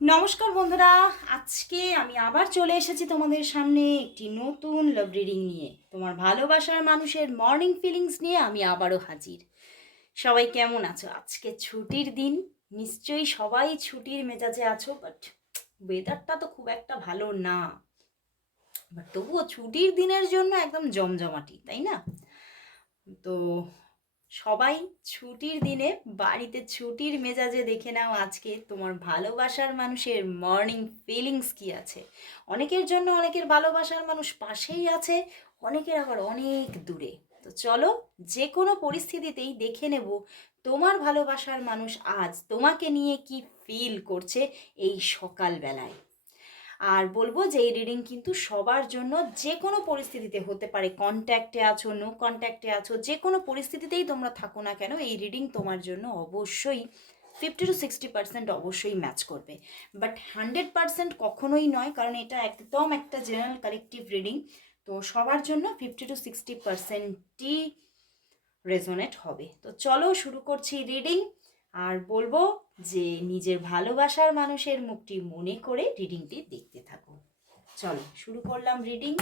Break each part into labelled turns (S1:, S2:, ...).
S1: নমস্কার বন্ধুরা, আজকে আমি আবার চলে এসেছি তোমাদের সামনে একটি নতুন লাভ রিডিং নিয়ে। তোমার ভালোবাসার মানুষের মর্নিং ফিলিংস নিয়ে আমি আবারও হাজির। সবাই কেমন আছো? আজকে ছুটির দিন, নিশ্চয়ই সবাই ছুটির মেজাজে আছো বাট ওয়েদারটা তো খুব একটা ভালো না। বাট তবুও ছুটির দিনের জন্য একদম জমজমাটি, তাই না? তো সবাই ছুটির দিনে বাড়িতে ছুটির মেজাজে দেখে নাও আজকে তোমার ভালোবাসার মানুষের মর্নিং ফিলিংস কি আছে। অনেকের জন্য অনেকের ভালোবাসার মানুষ পাশেই আছে, অনেকের আবার অনেক দূরে। তো চলো যে কোনো পরিস্থিতিতেই দেখে নেব তোমার ভালোবাসার মানুষ আজ তোমাকে নিয়ে কি ফিল করছে এই সকালবেলায়। বলব যে এই রিডিং কিন্তু সবার জন্য যে কোনো পরিস্থিতিতে হতে পারে। কন্ট্যাক্টে আছো নো কন্ট্যাক্টে আছো যে কোনো পরিস্থিতিতেই তোমরা থাকো না কেন, এই রিডিং তোমার জন্য অবশ্যই ফিফটি টু সিক্সটি পার্সেন্ট অবশ্যই ম্যাচ করবে। বাট হান্ড্রেড পার্সেন্ট কখনোই নয়, কারণ এটা একদম একটা জেনারেল কালেকটিভ রিডিং তো সবার জন্য ফিফটি টু সিক্সটি পার্সেন্টই রেজোনেট হবে। তো চলো শুরু করছি রিডিং আর বলব যে নিজের ভালোবাসার মানুষের মুখটি মনে করে রিডিংটি দেখতে থাকো। চলো, শুরু করলাম রিডিং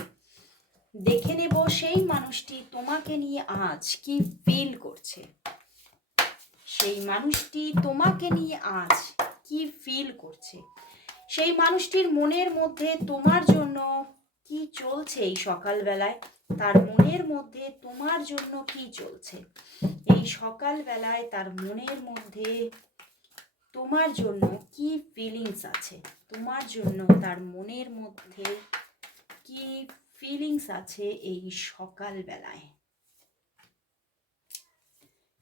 S1: দেখে নেব সেই মানুষটি তোমাকে নিয়ে আজ কি ফিল করছে। সেই মানুষটি তোমাকে নিয়ে আজ কি ফিল করছে। সেই মানুষটির মনের মধ্যে তোমার জন্য কি চলছে এই সকালবেলায়? তার মনের মধ্যে তোমার জন্য কি চলছে? এই সকালবেলায় তার মনের মধ্যে তোমার জন্য কি ফিলিংস আছে? তোমার জন্য, তার মনের মধ্যে কি ফিলিংস আছে এই সকালবেলায়?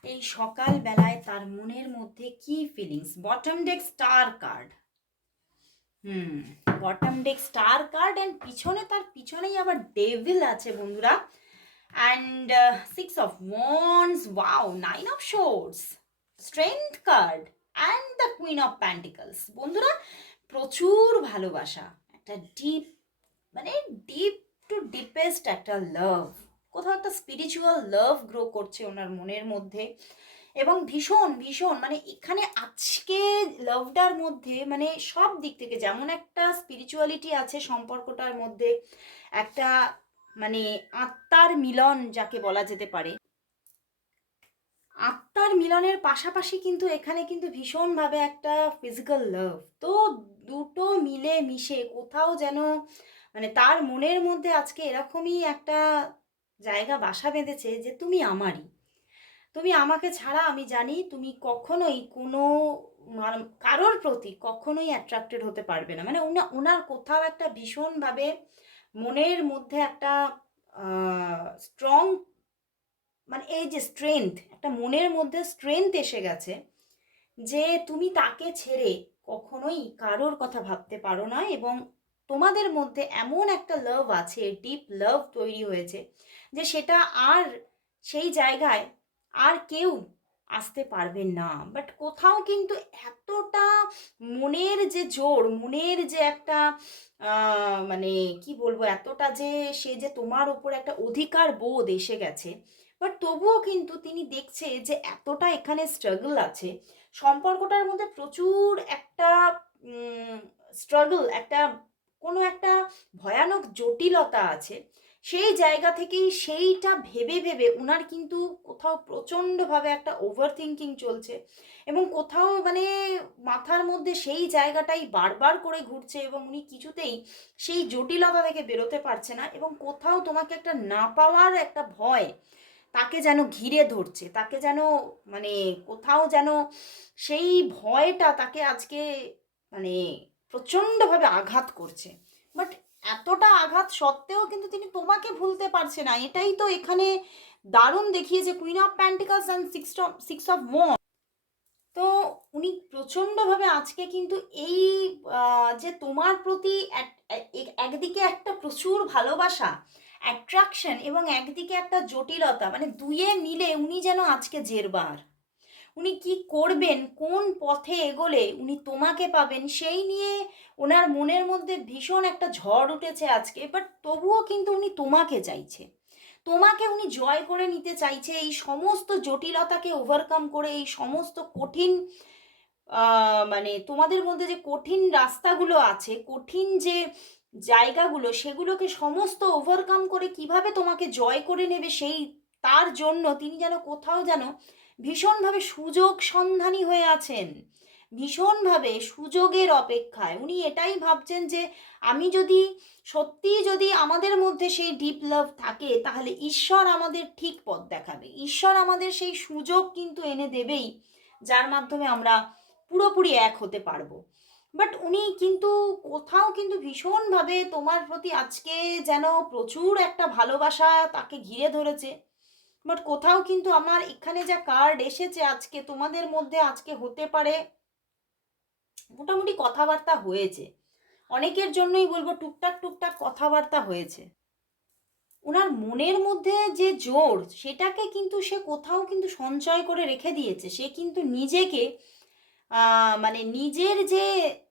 S1: এই সকালবেলায় তার মনের মধ্যে কি feelings bottom deck star card hmm bottom deck star card and পিছনে, তার পিছনেই আবার ডেভিল আছে বন্ধুরা। And six of wands wow nine of swords strength card and the queen of pentacles বন্ধুরা, প্রচুর ভালোবাসা, একটা ডিপ মানে ডিপ টু ডিপেস্ট একটা লাভ কোথাও একটা স্পিরিচুয়াল লাভ গ্রো করছে ওনার মনের মধ্যে এবং ভীষণ ভীষণ মানে এখানে আজকে লাভটার মধ্যে মানে সব দিক থেকে যেমন একটা স্পিরিচুয়ালিটি আছে সম্পর্কটার মধ্যে, একটা মানে আত্মার মিলন যাকে বলা যেতে পারে আত্মার মিলনের পাশাপাশি কিন্তু এখানে কিন্তু ভীষণভাবে একটা ফিজিক্যাল লাভ তো দুটো মিলে মিশে কোথাও যেন মানে তার মনের মধ্যে আজকে এরকমই একটা জায়গা বাসা বেঁধেছে যে তুমি আমারই। তুমি আমাকে ছাড়া আমি জানি তুমি কখনোই কোনো কারোর প্রতি কখনোই অ্যাট্রাক্টেড হতে পারবে না। মানে উনা ওনার কোথাও একটা ভীষণভাবে মনের মধ্যে একটা স্ট্রং মানে এই যে স্ট্রেংথ একটা মনের মধ্যে স্ট্রেংথ এসে গেছে যে তুমি তাকে ছেড়ে কখনোই কারোর কথা ভাবতে পারো না এবং তোমাদের মধ্যে এমন একটা লাভ আছে ডিপ লাভ তৈরি হয়েছে যে সেটা আর সেই জায়গায় আর কেউ আসতে পারবে না। বাট কোথাও কিন্তু এতটা মনের যে জোর, মনের যে একটা মানে কি বলব, এতটা যে সে যে তোমার ওপর একটা অধিকার বোধ এসে গেছে বাট তবুও কিন্তু তিনি দেখছে যে এতটা এখানে স্ট্রাগল আছে। সম্পর্কটার মধ্যে প্রচুর একটা স্ট্রাগল একটা, কোনো একটা ভয়ানক জটিলতা আছে। সেই জায়গা থেকেই সেইটা ভেবে ভেবে ওনার কিন্তু কোথাও প্রচণ্ডভাবে একটা ওভার থিঙ্কিং চলছে এবং কোথাও মানে মাথার মধ্যে সেই জায়গাটাই বারবার করে ঘুরছে এবং উনি কিছুতেই সেই জটিলতা থেকে বেরোতে পারছে না এবং কোথাও তোমাকে একটা না পাওয়ার একটা ভয় তাকে যেন ঘিরে ধরছে, তাকে যেন মানে কোথাও যেন সেই ভয়টা তাকে আজকে মানে প্রচণ্ডভাবে আঘাত করছে। বাট এতটা আঘাত সত্ত্বেও কিন্তু তিনি তোমাকে ভুলতে পারছে না। এটাই তো এখানে দারুণ দেখিয়েছে queen of pentacles and six of six of one তো উনি প্রচণ্ডভাবে আজকে কিন্তু এই যে তোমার প্রতি এক- এক- একদিকে একটা প্রচুর ভালোবাসা অ্যাট্রাকশন এবং একদিকে একটা জটিলতা মানে দুয়ে মিলে উনি যেন আজকে জেরবার। উনি কি করবেন, কোন পথে এগোলে উনি তোমাকে পাবেন, সেই নিয়ে ওনার মনের মধ্যে ভীষণ একটা ঝড় উঠেছে আজকে বাট তবুও কিন্তু উনি তোমাকে চাইছে। তোমাকে উনি জয় করে নিতে চাইছে, এই সমস্ত জটিলতাকে ওভারকাম করে, এই সমস্ত কঠিন মানে তোমাদের মধ্যে যে কঠিন রাস্তাগুলো আছে, কঠিন যে জায়গাগুলো, সেগুলোকে সমস্ত ওভারকাম করে কীভাবে তোমাকে জয় করে নেবে সেই, তার জন্য তিনি যেন কোথাও যেন ভীষণভাবে সুযোগ সন্ধানী হয়ে আছেন। ভীষণভাবে সুযোগের অপেক্ষায়। উনি এটাই ভাবছেন যে, আমি যদি সত্যিই যদি আমাদের মধ্যে সেই ডিপ লাভ থাকে, তাহলে ঈশ্বর আমাদের ঠিক পথ দেখাবে। ঈশ্বর আমাদের সেই সুযোগ কিন্তু এনে দেবেই, যার মাধ্যমে আমরা পুরোপুরি এক হতে পারব। বাট উনি কিন্তু কোথাও কিন্তু ভীষণভাবে তোমার প্রতি আজকে যেন প্রচুর একটা ভালোবাসা তাকে ঘিরে ধরেছে। বাট কোথাও কিন্তু আমার এখানে যা কার্ড এসেছে আজকে তোমাদের মধ্যে আজকে হতে পারে, মোটামুটি কথাবার্তা হয়েছে। অনেকের জন্যই বলব টুকটাক টুকটাক কথাবার্তা হয়েছে। ওনার মনের মধ্যে যে জোর, সেটাকে কিন্তু সে কোথাও কিন্তু সঞ্চয় করে রেখে দিয়েছে। সে কিন্তু নিজেকে মানে নিজের যে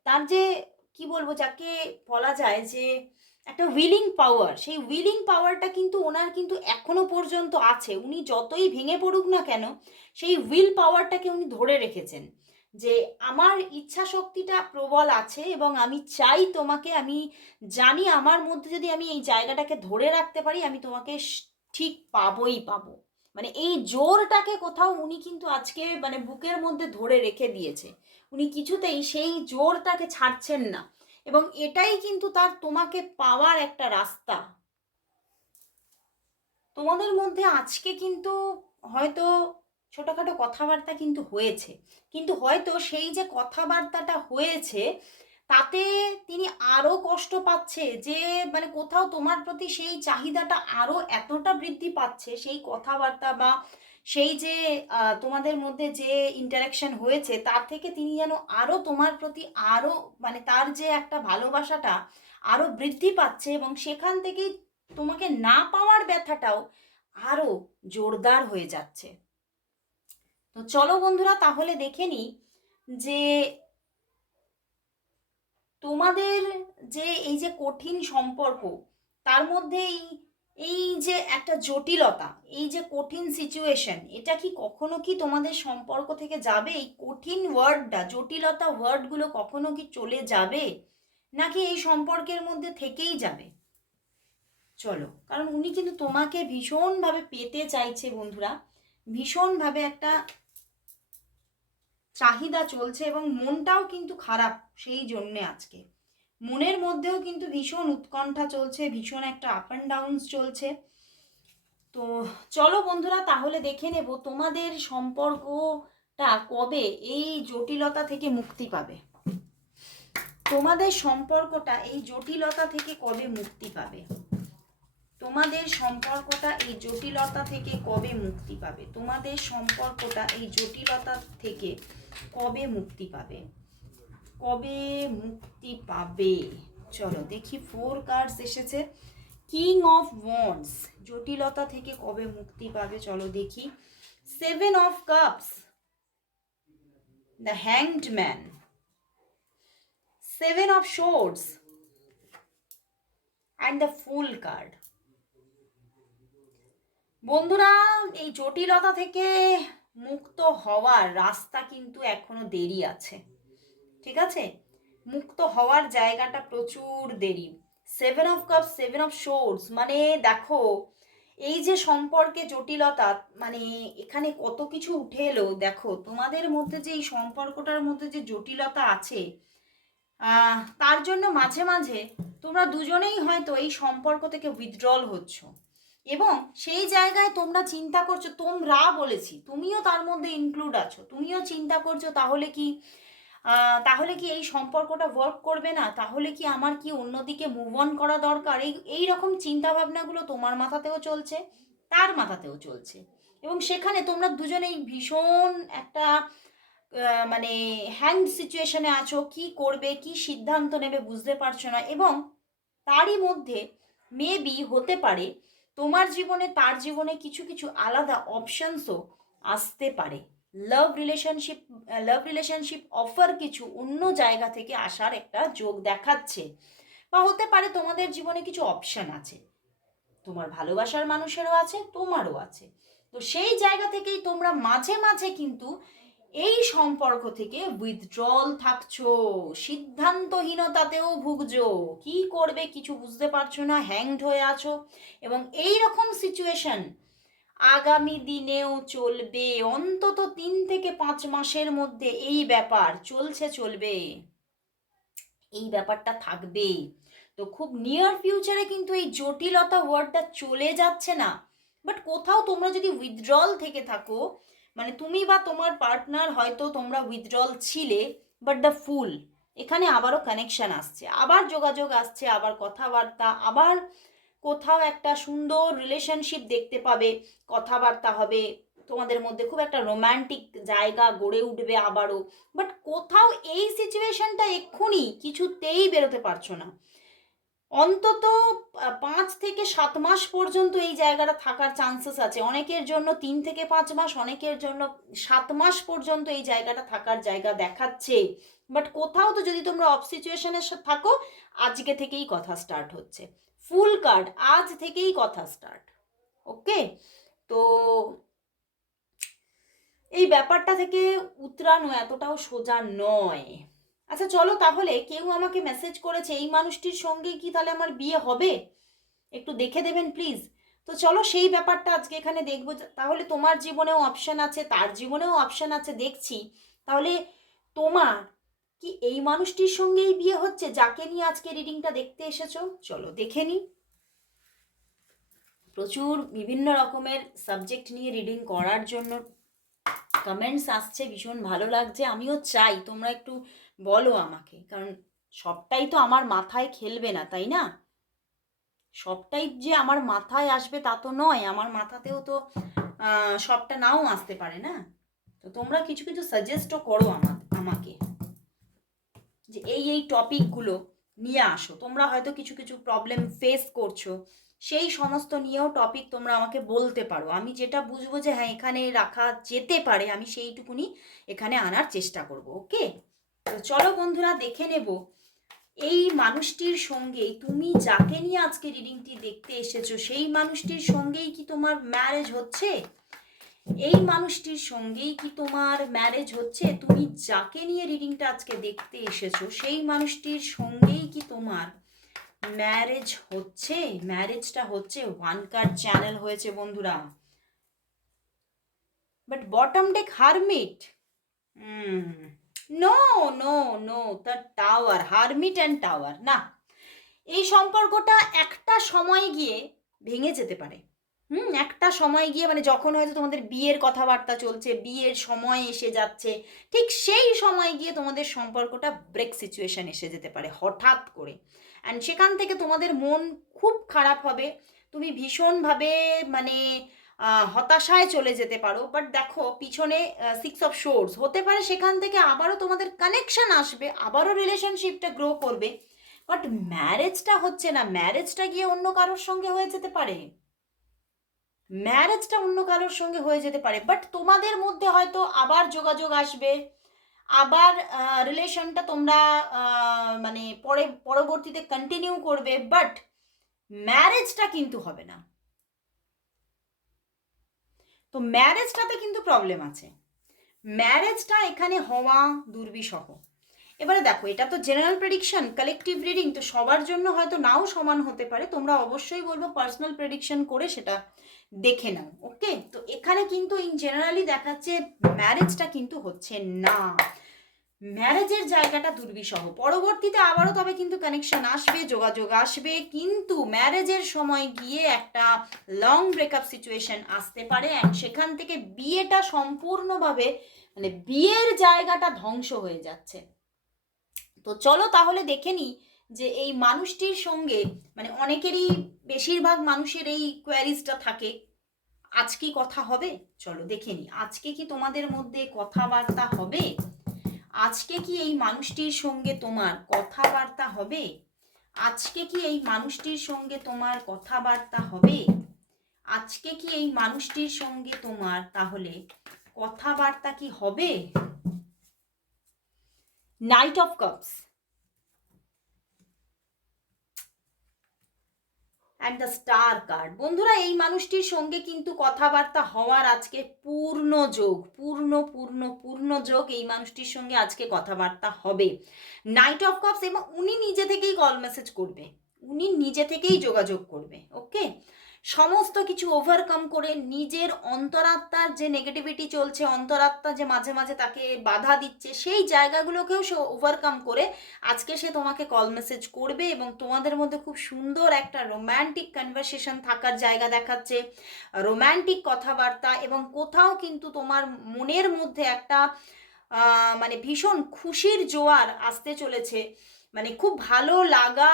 S1: তার যে, কি বলব, যাকে বলা যায় যে, একটা উইলিং পাওয়ার সেই উইলিং পাওয়ারটা কিন্তু ওনার কিন্তু এখনও পর্যন্ত আছে। উনি যতই ভেঙে পড়ুক না কেন, সেই উইল পাওয়ারটাকে উনি ধরে রেখেছেন যে, আমার ইচ্ছা শক্তিটা প্রবল আছে এবং আমি চাই তোমাকে, আমি জানি আমার মধ্যে যদি আমি এই জায়গাটাকে ধরে রাখতে পারি, আমি তোমাকে ঠিক পাবোই পাবো। মানে এই জোরটাকে কোথাও উনি কিন্তু আজকে মানে বুকের মধ্যে ধরে রেখে দিয়েছে। উনি কিছুতেই সেই জোরটাকে ছাড়ছেন না। এবং এটাই কিন্তু তার তোমাকে পাওয়ার একটা রাস্তা। তোমাদের মধ্যে আজকে কিন্তু হয়তো ছোটোখাটো কথাবার্তা কিন্তু হয়েছে। কিন্তু হয়তো সেই যে কথাবার্তাটা হয়েছে তাতে তিনি আরও কষ্ট পাচ্ছে যে মানে কোথাও তোমার প্রতি সেই চাহিদাটা আরও এতটা বৃদ্ধি পাচ্ছে, সেই কথাবার্তা বা সেই যে তোমাদের মধ্যে যে ইন্টারাকশন হয়েছে, তার থেকে তিনি যেন আরও তোমার প্রতি আরও মানে তার যে একটা ভালোবাসাটা আরও বৃদ্ধি পাচ্ছে এবং সেখান থেকেই তোমাকে না পাওয়ার ব্যথাটাও আরও জোরদার হয়ে যাচ্ছে। তো চলো বন্ধুরা, তাহলে দেখে নিই যে তোমাদের যে এই যে কঠিন সম্পর্ক, তার মধ্যে এই এই যে একটা জটিলতা, এই যে কঠিন সিচুয়েশন এটা কি কখনো কি তোমাদের সম্পর্ক থেকে যাবে? এই কঠিন ওয়ার্ডটা জটিলতা ওয়ার্ডগুলো কখনো কি চলে যাবে? নাকি এই সম্পর্কের মধ্যে থেকেই যাবে? চলো, কারণ উনি কিন্তু তোমাকে ভীষণভাবে পেতে চাইছে বন্ধুরা। ভীষণভাবে একটা চাহিদা চলছে এবং মনটাও কিন্তু খারাপ সেই জন্যে আজকে। মনের মধ্যেও কিন্তু ভীষণ উৎকণ্ঠা চলছে, ভীষণ একটা আপ অ্যান্ড ডাউনস চলছে। তো চলো বন্ধুরা, তাহলে দেখে নেব তোমাদের সম্পর্কটা কবে এই জটিলতা থেকে মুক্তি পাবে। তোমাদের সম্পর্কটা এই জটিলতা থেকে কবে মুক্তি পাবে? তোমাদের সম্পর্কটা এই জটিলতা থেকে কবে মুক্তি পাবে? তোমাদের সম্পর্কটা এই জটিলতা থেকে কবে মুক্তি পাবে? কবে মুক্তি পাবে? চলো দেখি ফোর কার্ডস এসেছে। কিং অফ ওয়ান্ডস জটিলতা থেকে কবে মুক্তি পাবে? চলো দেখি। Seven of cups the hanged man seven of swords and the fool card বন্ধুরা, এই জটিলতা থেকে মুক্ত হওয়ার রাস্তা কিন্তু এখনও দেরি আছে। ঠিক আছে? মুক্ত হওয়ার জায়গাটা প্রচুর দেরি। Seven of cup seven of swords মানে দেখো, এই যে সম্পর্কে জটিলতা মানে এখানে কত কিছু উঠে এলো, দেখো, তোমাদের মধ্যে যে এই সম্পর্কটার মধ্যে যে জটিলতা আছে তার জন্য মাঝে মাঝে তোমরা দুজনেই হয়তো এই সম্পর্ক থেকে উইথড্রল হচ্ছ। এবং সেই জায়গায় তোমরা চিন্তা করছ, তোমরা বলেছি, তুমিও তার মধ্যে ইনক্লুড আছো, তুমিও চিন্তা করছ তাহলে কি তাহলে কি এই সম্পর্কটা ওয়ার্ক করবে না? তাহলে কি আমার কি অন্যদিকে মুভ অন করা দরকার? এই এই রকম চিন্তা ভাবনাগুলো তোমার মাথাতেও চলছে, তার মাথাতেও চলছে। এবং সেখানে তোমরা দুজনেই ভীষণ একটা মানে হ্যান্ড সিচুয়েশনে আছো, কি করবে, কি সিদ্ধান্ত নেবে বুঝতে পারছ না, এবং তারই মধ্যে মেবি হতে পারে তোমার জীবনে, তার জীবনে কিছু কিছু আলাদা অপশনসও আসতে পারে। Love relationship love relationship offer কিছু অন্য জায়গা থেকে আসার একটা যোগ দেখাচ্ছে। বা হতে পারে তোমাদের জীবনে কিছু অপশন আছে। তোমার ভালোবাসার মানুষেরও আছে, তোমারও আছে। তো সেই জায়গা থেকেই তোমরা মাঝে মাঝে কিন্তু এই সম্পর্ক থেকে উইথড্রল থাকছো। সিদ্ধান্তহীনতাতেও ভুগছো। কি করবে কিছু বুঝতে পারছ না হ্যাংড হয়ে আছো। এবং এই রকম সিচুয়েশন আগামী দিনেও চলবে। অন্তত তিন থেকে পাঁচ মাসের মধ্যে এই ব্যাপার চলছে, চলবে। এই ব্যাপারটা থাকবে তো খুব নিয়ার ফিউচারে কিন্তু এই জটিলতা ওয়ার্ডটা চলে যাচ্ছে না। বাট কোথাও তোমরা যদি উইথড্রল থেকে থাকো মানে তুমি বা তোমার পার্টনার হয়তো তোমরা উইথড্রল ছিলে বাট দ্য ফুল এখানে আবারও কানেকশন আসছে। আবার যোগাযোগ আসছে, আবার কথাবার্তা, আবার কোথাও একটা সুন্দর রিলেশনশিপ দেখতে পাবে, কথাবার্তা হবে, তোমাদের মধ্যে খুব একটা রোম্যান্টিক জায়গা গড়ে উঠবে আবারও। বাট কোথাও এই সিচুয়েশনটা এক্ষুনি কিছুতেই বেরোতে পারছ না। অন্তত পাঁচ থেকে সাত মাস পর্যন্ত এই জায়গাটা থাকার চান্সেস আছে। অনেকের জন্য তিন থেকে পাঁচ মাস, অনেকের জন্য সাত মাস পর্যন্ত এই জায়গাটা থাকার জায়গা দেখাচ্ছে। বাট কোথাও তো যদি তোমরা অফ সিচুয়েশনে থাকো, আজকে থেকেই কথা স্টার্ট হচ্ছে। ফুল কার্ড আজ থেকেই কথা স্টার্ট ওকে তো এই ব্যাপারটা থেকে উতরানো এতটাও সোজা নয়। আচ্ছা চলো তাহলে কেউ আমাকে মেসেজ করেছে, এই মানুষটির সঙ্গে কি তাহলে আমার বিয়ে হবে? একটু দেখে দেবেন প্লিজ তো চলো সেই ব্যাপারটা আজকে এখানে দেখব। তাহলে তোমার জীবনেও অপশান আছে, তার জীবনেও অপশান আছে, দেখছি। তাহলে তোমার কি এই মানুষটির সঙ্গেই বিয়ে হচ্ছে, যাকে নিয়ে আজকে রিডিংটা দেখতে এসেছ? চলো দেখে নি। প্রচুর বিভিন্ন রকমের সাবজেক্ট নিয়ে রিডিং করার জন্য কমেন্টস আসছে, ভীষণ ভালো লাগছে। আমিও চাই, তোমরা একটু বলো আমাকে। কারণ সবটাই তো আমার মাথায় খেলবে না, তাই না? সবটাই যে আমার মাথায় আসবে তা তো নয়, আমার মাথাতেও তো সবটা নাও আসতে পারে না? তো তোমরা কিছু কিছু সাজেস্টও করো আমার আমাকে। যে এই এই টপিকগুলো নিয়ে আসো। তোমরা হয়তো কিছু কিছু প্রবলেম ফেস করছ। সেই সমস্ত নিয়েও টপিক তোমরা আমাকে বলতে পারো। আমি যেটা বুঝব যে হ্যাঁ এখানে রাখা যেতে পারে, আমি সেইটুকুনি এখানে আনার চেষ্টা করব, ওকে? তো চলো বন্ধুরা, দেখে নেব। এই মানুষটির সঙ্গেই তুমি যাকে নিয়ে আজকে রিডিংটি দেখতে এসেছ, সেই মানুষটির সঙ্গেই কি তোমার ম্যারেজ হচ্ছে? এই মানুষটির সঙ্গেই কি তোমার ম্যারেজ হচ্ছে? তুমি যাকে নিয়ে রিডিংটা আজকে দেখতে এসেছ, সেই মানুষটির সঙ্গেই কি তোমার ম্যারেজ হচ্ছে ম্যারেজটা হচ্ছে ওয়ান কার্ড চ্যানেল হয়েছে বন্ধুরা। But bottom deck hermit no no no the tower hermit and tower না। এই সম্পর্কটা একটা সময় গিয়ে ভেঙে যেতে পারে। হুম, একটা সময় গিয়ে মানে যখন হয়তো তোমাদের বিয়ের কথাবার্তা চলছে, বিয়ের সময় এসে যাচ্ছে, ঠিক সেই সময় গিয়ে তোমাদের সম্পর্কটা ব্রেক সিচুয়েশন এসে যেতে পারে, হঠাৎ করে। অ্যান্ড সেখান থেকে তোমাদের মন খুব খারাপ হবে। তুমি ভীষণভাবে মানে হতাশায় চলে যেতে পারো। বাট দেখো, পিছনে সিক্স অফ শোর্স হতে পারে সেখান থেকে আবারও তোমাদের কানেকশন আসবে, আবারও রিলেশনশিপটা গ্রো করবে। বাট ম্যারেজটা হচ্ছে না। ম্যারেজটা গিয়ে অন্য কারোর সঙ্গে হয়ে যেতে পারে। ম্যারেজটা অন্য কারোর সঙ্গে হয়ে যেতে পারে। বাট তোমাদের মধ্যে হয়তো আবার যোগাযোগ আসবে। আবার রিলেশনটা তোমরা মানে পরে, পরবর্তীতে কন্টিনিউ করবে বাট ম্যারেজটা কিন্তু হবে না। তো ম্যারেজটাতে কিন্তু প্রবলেম আছে। ম্যারেজটা এখানে হওয়া দুর্বিষহ। এবারে দেখো, এটা তো জেনারেল প্রেডিকশন কালেকটিভ রিডিং তো সবার জন্য হয়তো নাও সমান হতে পারে। তোমরা অবশ্যই বলব পার্সোনাল প্রেডিকশন করে সেটা দেখে নাও ওকে তো এখানে কিন্তু ইন জেনারেলি দেখাচ্ছে ম্যারেজটা কিন্তু হচ্ছে না। ম্যারেজের জায়গাটা দুর্বিষহ। পরবর্তীতে আবারও তবে কিন্তু কানেকশন আসবে, যোগাযোগ আসবে, কিন্তু ম্যারেজের সময় গিয়ে একটা লং ব্রেকআপ সিচুয়েশন আসতে পারে অ্যান্ড সেখান থেকে বিয়েটা সম্পূর্ণভাবে মানে বিয়ের জায়গাটা ধ্বংস হয়ে যাচ্ছে। তো চলো তাহলে দেখে নিই যে এই মানুষটির সঙ্গে মানে অনেকেরই বেশিরভাগ মানুষের এই কোয়ারিজটা থাকে। আজ কি কথা হবে? চলো দেখে নিই। আজকে কি তোমাদের মধ্যে কথাবার্তা হবে? আজকে কি এই মানুষটির সঙ্গে তোমার কথাবার্তা হবে? আজকে কি এই মানুষটির সঙ্গে তোমার কথাবার্তা হবে? আজকে কি এই মানুষটির সঙ্গে তোমার তাহলে কথাবার্তা কি হবে? Knight of cups and the star card বন্ধুরা, এই মানুষটির সঙ্গে কিন্তু কথাবার্তা হওয়ার আজকে পূর্ণ যোগ, পূর্ণ পূর্ণ পূর্ণ যোগ এই মানুষটির সঙ্গে আজকে কথাবার্তা হবে। নাইট অফ কাপস এবং উনি নিজে থেকেই কল মেসেজ করবে। উনি নিজে থেকেই যোগাযোগ করবে ওকে সমস্ত কিছু ওভারকাম করে নিজের অন্তরাত্মার যে নেগেটিভিটি চলছে, অন্তরাত্মা যে মাঝে মাঝে তাকে বাধা দিচ্ছে, সেই জায়গাগুলোকেও সে ওভারকাম করে আজকে সে তোমাকে কল মেসেজ করবে এবং তোমাদের মধ্যে খুব সুন্দর একটা রোম্যান্টিক কনভারসেশন থাকার জায়গা দেখাচ্ছে রোম্যান্টিক কথাবার্তা এবং কোথাও কিন্তু তোমার মনের মধ্যে একটা মানে ভীষণ খুশির জোয়ার আসতে চলেছে। মানে খুব ভালো লাগা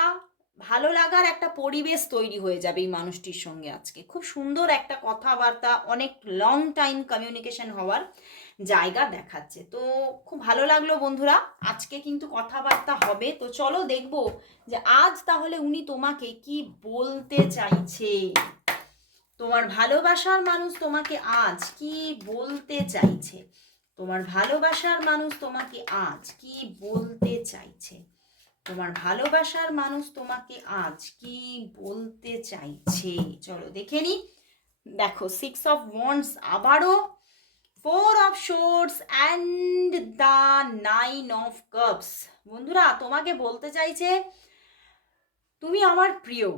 S1: ভালো লাগার একটা পরিবেশ তৈরি হয়ে যাবে এই মানুষটির সঙ্গে আজকে। খুব সুন্দর একটা কথাবার্তা, অনেক লং টাইম কমিউনিকেশন হওয়ার জায়গা দেখাচ্ছে। তো খুব ভালো লাগল বন্ধুরা, আজকে কিন্তু কথাবার্তা হবে। তো চলো দেখব যে আজ তাহলে উনি তোমাকে কি বলতে চাইছে। তোমার ভালোবাসার মানুষ তোমাকে আজ কি বলতে চাইছে? তোমার ভালোবাসার মানুষ তোমাকে আজ কি বলতে চাইছে? তোমার ভালোবাসার মানুষ তোমাকে আজ কি বলতে চাইছে? চলো দেখে নি। দেখো সিক্স অফ ওয়ান্ডস আবারও four of swords and the nine of cups বন্ধুরা, তোমাকে বলতে চাইছে, তুমি আমার প্রিয়।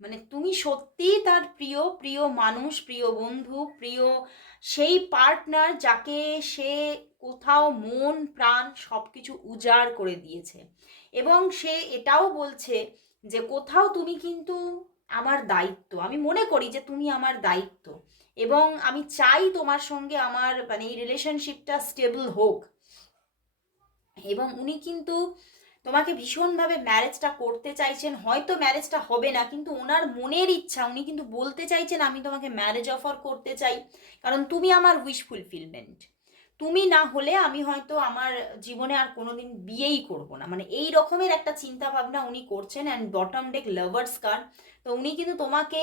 S1: মানে তুমি সত্যিই তার প্রিয় প্রিয় মানুষ, প্রিয় বন্ধু, প্রিয় সেই পার্টনার যাকে সে কোথাও মন, প্রাণ সব কিছু উজাড় করে দিয়েছে। এবং সে এটাও বলছে যে কোথাও তুমি কিন্তু আমার দায়িত্ব, আমি মনে করি যে তুমি আমার দায়িত্ব। এবং আমি চাই তোমার সঙ্গে আমার মানে এই রিলেশনশিপটা স্টেবল হোক। এবং উনি কিন্তু তোমাকে ভীষণভাবে ম্যারেজটা করতে চাইছেন, হয়তো ম্যারেজটা হবে না, কিন্তু ওনার মনের ইচ্ছা, উনি কিন্তু বলতে চাইছেন আমি তোমাকে ম্যারেজ অফার করতে চাই। কারণ তুমি আমার উইশ ফুলফিলমেন্ট তুমি না হলে আমি হয়তো আমার জীবনে আর কোনোদিন বিয়েই করব না। মানে এই রকমের একটা চিন্তা ভাবনা উনি করছেন and bottom deck lovers card তো উনি কিন্তু তোমাকে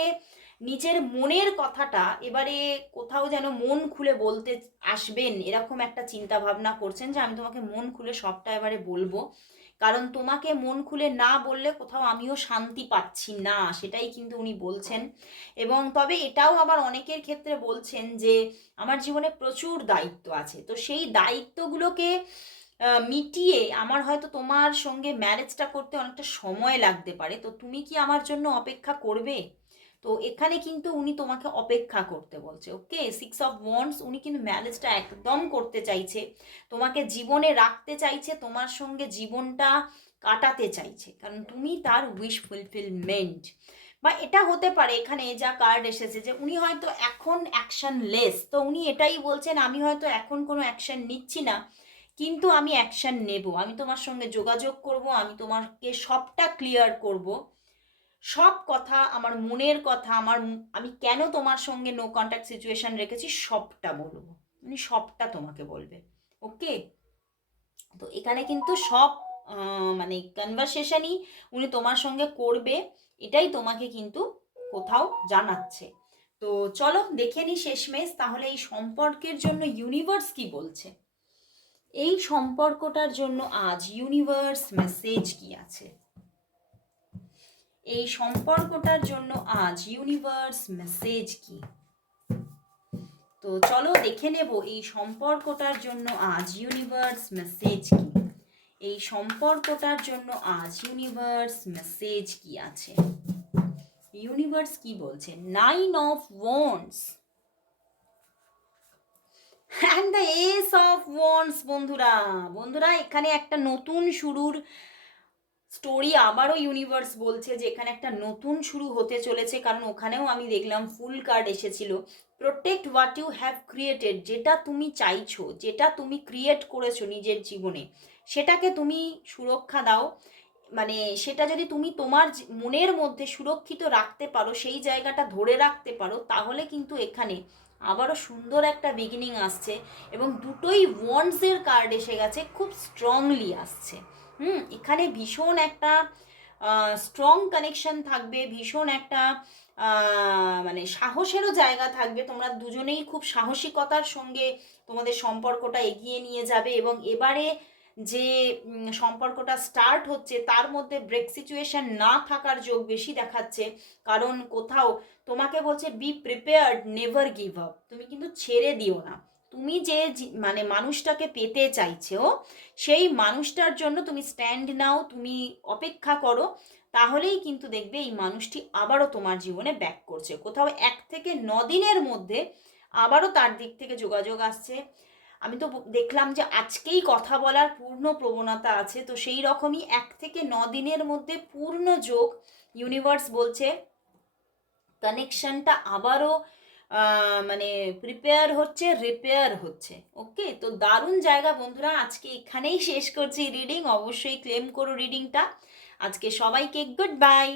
S1: নিজের মনের কথাটা এবারে কোথাও যেন মন খুলে বলতে আসবেন, এরকম একটা চিন্তা ভাবনা করছেন যে আমি তোমাকে মন খুলে সবটা এবারে বলব। কারণ তোমাকে মন খুলে না বললে কোথাও আমিও শান্তি পাচ্ছি না, সেটাই কিন্তু উনি বলছেন। এবং তবে এটাও আবার অনেকের ক্ষেত্রে বলছেন যে, আমার জীবনে প্রচুর দায়িত্ব আছে। তো সেই দায়িত্বগুলোকে মিটিয়ে আমার হয়তো তোমার সঙ্গে ম্যারেজটা করতে অনেকটা সময় লাগতে পারে। তো তুমি কি আমার জন্য অপেক্ষা করবে? তো এখানে কিন্তু উনি তোমাকে অপেক্ষা করতে বলছে ওকে সিক্স অফ ওয়ান্ডস উনি কিন্তু ম্যারেজটা একদম করতে চাইছে, তোমাকে জীবনে রাখতে চাইছে, তোমার সঙ্গে জীবনটা কাটাতে চাইছে, কারণ তুমি তার উইশ ফুলফিলমেন্ট বা এটা হতে পারে, এখানে যা কার্ড এসেছে যে উনি হয়তো এখন অ্যাকশন লেস তো উনি এটাই বলছেন, আমি হয়তো এখন কোনো অ্যাকশন নিচ্ছি না, কিন্তু আমি অ্যাকশন নেব, আমি তোমার সঙ্গে যোগাযোগ করব, আমি তোমাকে সবটা ক্লিয়ার করব। সব কথা, আমার মনের কথা, আমার আমি কেন তোমার সঙ্গে নো কন্ট্যাক্ট সিচুয়েশন রেখেছি সবটা বলব। উনি সবটা তোমাকে বলবে। ওকে? তো এখানে কিন্তু সব মানে কনভারসেশনই উনি তোমার সঙ্গে করবে, এটাই তোমাকে কিন্তু কোথাও জানাচ্ছে। তো চলো দেখে নি শেষমেশ, তাহলে এই সম্পর্কের জন্য ইউনিভার্স কি বলছে? এই সম্পর্কটার জন্য আজ ইউনিভার্স মেসেজ কি আছে? এই সম্পর্কটার জন্য আজ ইউনিভার্স মেসেজ কি? তো চলো দেখে নেব এই সম্পর্কটার জন্য আজ ইউনিভার্স মেসেজ কি? এই সম্পর্কটার জন্য আজ ইউনিভার্স মেসেজ কি আছে? ইউনিভার্স কি বলছে? Nine of wands and the ace of wands বন্ধুরা। বন্ধুরা, এখানে একটা নতুন শুরুর স্টোরি আবারও ইউনিভার্স বলছে যে এখানে একটা নতুন শুরু হতে চলেছে, কারণ ওখানেও আমি দেখলাম ফুল কার্ড এসেছিল। Protect what you have created যেটা তুমি চাইছো, যেটা তুমি ক্রিয়েট করেছ নিজের জীবনে, সেটাকে তুমি সুরক্ষা দাও। মানে সেটা যদি তুমি তোমার মনের মধ্যে সুরক্ষিত রাখতে পারো, সেই জায়গাটা ধরে রাখতে পারো, তাহলে কিন্তু এখানে আবারও সুন্দর একটা বিগিনিং আসছে এবং দুটোই ওয়ান্ডসের কার্ড এসে গেছে, খুব স্ট্রংলি আসছে। হুম, এখানে ভীষণ একটা স্ট্রং কানেকশন থাকবে, ভীষণ একটা মানে সাহসেরও জায়গা থাকবে। তোমরা দুজনেই খুব সাহসিকতার সঙ্গে তোমাদের সম্পর্কটা এগিয়ে নিয়ে যাবে এবং এবারে যে সম্পর্কটা স্টার্ট হচ্ছে, তার মধ্যে ব্রেক সিচুয়েশন না থাকার যোগ বেশি দেখাচ্ছে। কারণ কোথাও তোমাকে বলছে be prepared never give up তুমি কিন্তু ছেড়ে দিও না। তুমি যে মানে মানুষটাকে পেতে চাইছো, সেই মানুষটার জন্য তুমি স্ট্যান্ড নাও, তুমি অপেক্ষা করো, তাহলেই কিন্তু দেখবে এই মানুষটি আবারও তোমার জীবনে ব্যাক করছে। কোথাও এক থেকে ন দিনের মধ্যে আবারও তার দিক থেকে যোগাযোগ আসছে। আমি তো দেখলাম যে আজকেই কথা বলার পূর্ণ প্রবণতা আছে, তো সেই রকমই এক থেকে ন দিনের মধ্যে পূর্ণ যোগ ইউনিভার্স বলছে। কানেকশনটা আবারও মানে প্রিপেয়ার হচ্ছে রিপেয়ার হচ্ছে। ওকে তো দারুণ জায়গা বন্ধুরা, আজকে এখানেই শেষ করছি রিডিং অবশ্যই ক্লেম করো রিডিংটা আজকে সবাইকে গুড বাই